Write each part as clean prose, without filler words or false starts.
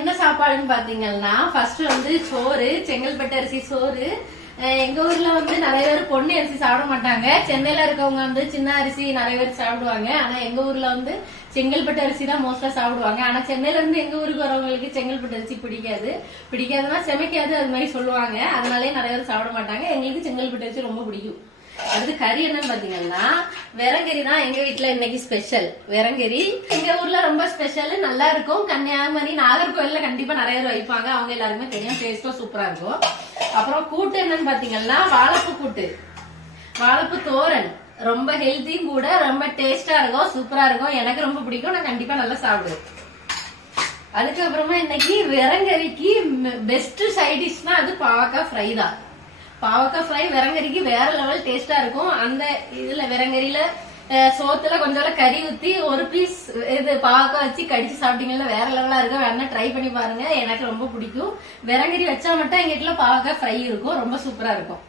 என்ன சாப்பாடுன்னு பாத்தீங்கன்னா ஃபர்ஸ்ட் வந்து சோறு, செங்கல்பட்டு அரிசி சோறு. எங்க ஊர்ல வந்து நிறைய பேர் பொன்னி அரிசி சாப்பிட மாட்டாங்க. சென்னையில இருக்கவங்க வந்து சின்ன அரிசி நிறைய பேர் சாப்பிடுவாங்க. ஆனா எங்க ஊர்ல வந்து செங்கல்பட்டு அரிசி தான் மோஸ்டா சாப்பிடுவாங்க. ஆனா சென்னையில இருந்து எங்க ஊருக்கு வரவங்களுக்கு செங்கல்பட்டு அரிசி பிடிக்காதுன்னா செமைக்காது அது மாதிரி சொல்லுவாங்க. அதனாலே நிறைய பேர் சாப்பிட மாட்டாங்க. எங்களுக்கு செங்கல்பட்டு அரிசி ரொம்ப பிடிக்கும். அடுத்து கறி என்னன்னு பாத்தீங்கன்னா விரங்கறி தான் எங்க வீட்டுல இன்னைக்கு ஸ்பெஷல். விரங்கறி எங்க ஊர்ல ரொம்ப ஸ்பெஷல், நல்லா இருக்கும். கன்னியாகுமரி, நாகர்கோவில்ல கண்டிப்பா நிறைய பேர் வைப்பாங்க. அவங்க எல்லாருமே தெரியும், டேஸ்டா சூப்பரா இருக்கும். அப்புறம் கூட்டு என்னன்னு பாத்தீங்கன்னா வாழைப்பூ கூட்டு, வாழைப்பூ தோரன். ரொம்ப ஹெல்த்தியும் கூட, ரொம்ப டேஸ்டா இருக்கும், சூப்பரா இருக்கும். எனக்கு ரொம்ப பிடிக்கும், நான் கண்டிப்பா நல்லா சாப்பிடுவேன். அதுக்கப்புறமா இன்னைக்கு விரங்கறிக்கு பெஸ்ட் சைட் டிஷ்னா அது பாவக்காய் ஃப்ரை தான். பாவக்காய் ஃப்ரை விரங்கறிக்கு வேற லெவல் டேஸ்டா இருக்கும். அந்த இதுல விரங்கறியில சோத்துல கொஞ்சம் கறி ஊத்தி ஒரு பீஸ் இது பாவக்காய் வச்சு கடிச்சு சாப்பிட்டீங்கன்னா வேற லெவலா இருக்கும். வேணா ட்ரை பண்ணி பாருங்க, எனக்கு ரொம்ப பிடிக்கும். விரங்கறி வச்சா மட்டும் எங்க வீட்டுல பாவக்காய் ஃப்ரை இருக்கும், ரொம்ப சூப்பரா இருக்கும்.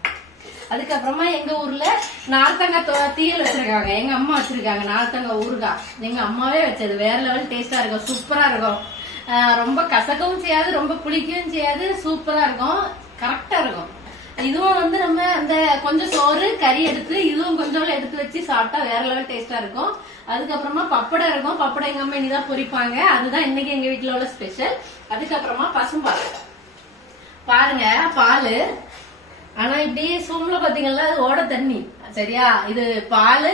அதுக்கப்புறமா எங்க ஊர்ல நார்த்தங்காய் தீயல் வச்சிருக்காங்க, எங்க அம்மா வச்சிருக்காங்க. நார்த்தங்காய் ஊறுகாய் எங்க அம்மாவே வச்சது, வேற லெவல் டேஸ்டா இருக்கும், சூப்பரா இருக்கும். ரொம்ப கசக்கவும் செய்யாது, ரொம்ப புளிக்கவும் செய்யாது, சூப்பரா இருக்கும், கரெக்டா இருக்கும். இதுவும் வந்து நம்ம அந்த கொஞ்சம் சோறு கறி எடுத்து இதுவும் கொஞ்சம் எடுத்து வச்சு சாப்பிட்டா வேற லெவல் டேஸ்டா இருக்கும். அதுக்கப்புறமா பப்படம் இருக்கும், பப்படம் எங்க அம்மா இனிதான் பொரிப்பாங்க, அதுதான் இன்னைக்கு எங்க வீட்டுல உள்ள ஸ்பெஷல். அதுக்கப்புறமா பசும்பால் பாருங்க, பால் ஆனா இப்படி சூம்ல பாத்தீங்கன்னா அது ஓட தண்ணி, சரியா? இது பால்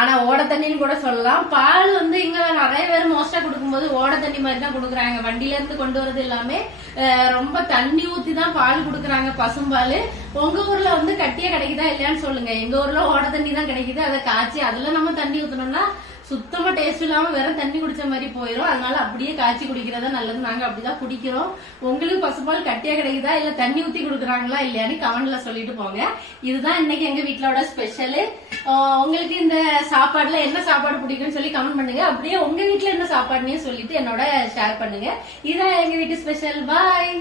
ஆனா ஓட தண்ணின்னு கூட சொல்லலாம். பால் வந்து இங்க நிறைய பேர் மோஸ்டா கொடுக்கும்போது ஓட தண்ணி மாதிரி தான் கொடுக்குறாங்க. வண்டியில இருந்து கொண்டு வரது எல்லாமே ரொம்ப தண்ணி ஊத்தி தான் பால் கொடுக்குறாங்க, பசும்பால். உங்க ஊர்ல வந்து கட்டியா கிடைக்குதா இல்லையான்னு சொல்லுங்க. எங்க ஊர்ல ஓட தண்ணி தான் கிடைக்குது. அதை காய்ச்சி அதுல நம்ம தண்ணி ஊத்தணும்னா சுத்தமா டேஸ்ட் இல்லாம வேற தண்ணி குடிச்ச மாதிரி போயிடும். அதனால அப்படியே காய்ச்சி குடிக்கிறதா நல்லது. நாங்க அப்படிதான் குடிக்கிறோம். உங்களுக்கு பசும்பால் கட்டியா கிடைக்குதா இல்ல தண்ணி ஊத்தி கொடுக்குறாங்களா இல்லையான்னு கமெண்ட்ல சொல்லிட்டு போங்க. இதுதான் இன்னைக்கு எங்க வீட்டுலோட ஸ்பெஷல். உங்களுக்கு இந்த சாப்பாடுல என்ன சாப்பாடு பிடிக்கும்னு சொல்லி கமெண்ட் பண்ணுங்க. அப்படியே உங்க வீட்டுல என்ன சாப்பாடுன்னு சொல்லிட்டு என்னோட ஷேர் பண்ணுங்க. இதான் எங்க வீட்டு ஸ்பெஷல். பாய்.